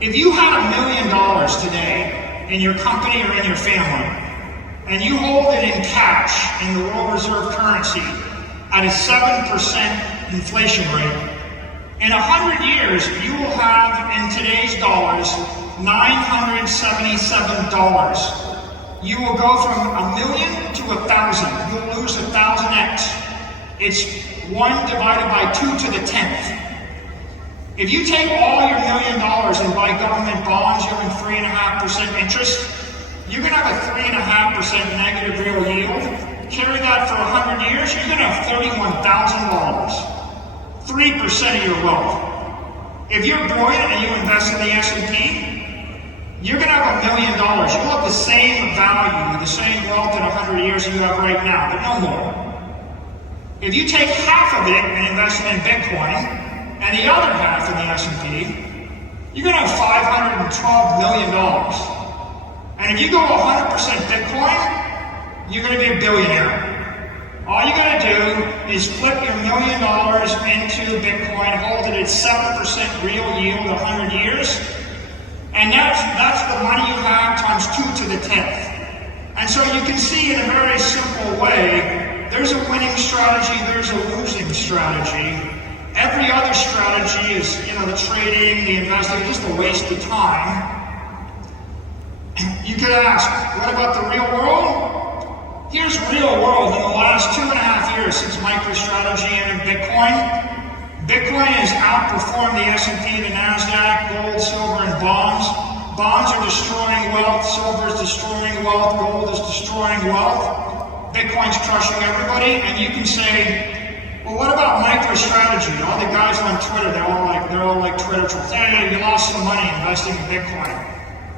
If you had $1 million today in your company or in your family, and you hold it in cash in the world reserve currency at a 7% inflation rate, in 100 years, you will have, in today's dollars, $977. You will go from $1 million to 1,000. You'll lose 1,000x. It's 1 divided by 2 to the 10th. If you take all your $1 million and buy government bonds yielding 3.5% interest, you're going to have a 3.5% negative real yield. Carry that for 100 years, you're going to have $31,000. 3% of your wealth. If you're brilliant and you invest in the S&P, you're going to have $1 million. You'll have the same value, the same wealth in 100 years that you have right now, but no more. If you take half of it and invest it in Bitcoin, and the other half in the S&P, you're going to have $512 million. And if you go 100% Bitcoin, you're going to be a billionaire. All you got to do is flip your $1 million into Bitcoin, hold it at 7% real yield 100 years, and that's the money you have times 2 to the 10th. And so you can see in a very simple way, there's a winning strategy, there's a losing strategy. Every other strategy is, the trading, the investing, just a waste of time. You could ask, what about the real world? Here's real world in the last 2.5 years since MicroStrategy and Bitcoin. Bitcoin has outperformed the S&P, the NASDAQ, gold, silver, and bonds. Bonds are destroying wealth, silver is destroying wealth, gold is destroying wealth. Bitcoin's crushing everybody, and you can say, well, what about MicroStrategy? All the guys on Twitter, they're all like Twitter trolls. Hey, you lost some money investing in Bitcoin.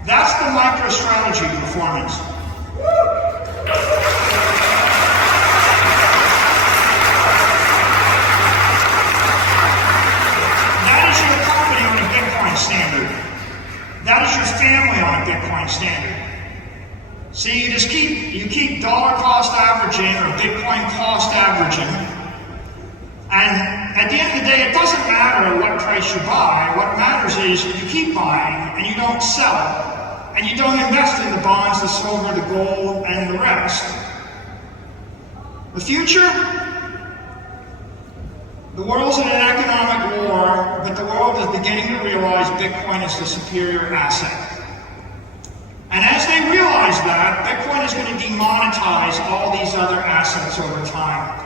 That's the MicroStrategy performance. That is your company on a Bitcoin standard. That is your family on a Bitcoin standard. See, you keep dollar cost averaging or Bitcoin cost averaging. And at the end of the day, it doesn't matter what price you buy. What matters is you keep buying and you don't sell and you don't invest in the bonds, the silver, the gold, and the rest. The future? The world's in an economic war, but the world is beginning to realize Bitcoin is the superior asset. And as they realize that, Bitcoin is going to demonetize all these other assets over time.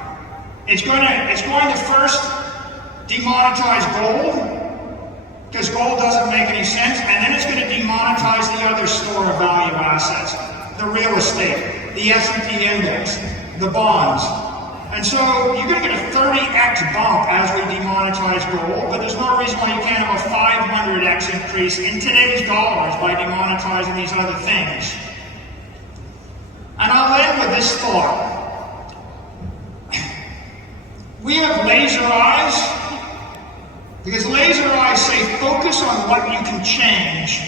It's going to first demonetize gold, because gold doesn't make any sense, and then it's going to demonetize the other store of value assets, the real estate, the S&P index, the bonds. And so you're going to get a 30x bump as we demonetize gold, but there's no reason why you can't have a 500x increase in today's dollars by demonetizing these other things. And I'll end with this thought. We have laser eyes, because laser eyes say focus on what you can change,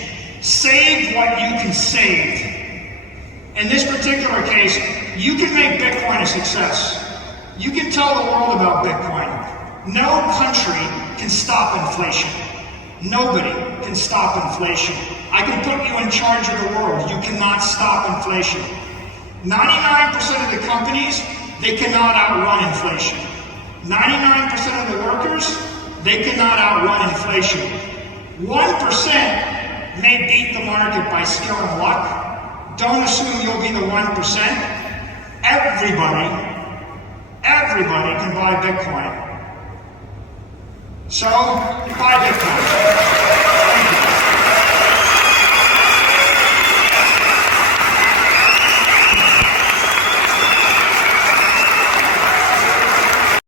save what you can save. In this particular case, you can make Bitcoin a success. You can tell the world about Bitcoin. No country can stop inflation. Nobody can stop inflation. I can put you in charge of the world. You cannot stop inflation. 99% of the companies, they cannot outrun inflation. 99% of the workers, they cannot outrun inflation. 1% may beat the market by skill and luck. Don't assume you'll be the 1%. Everybody can buy Bitcoin. So, buy Bitcoin.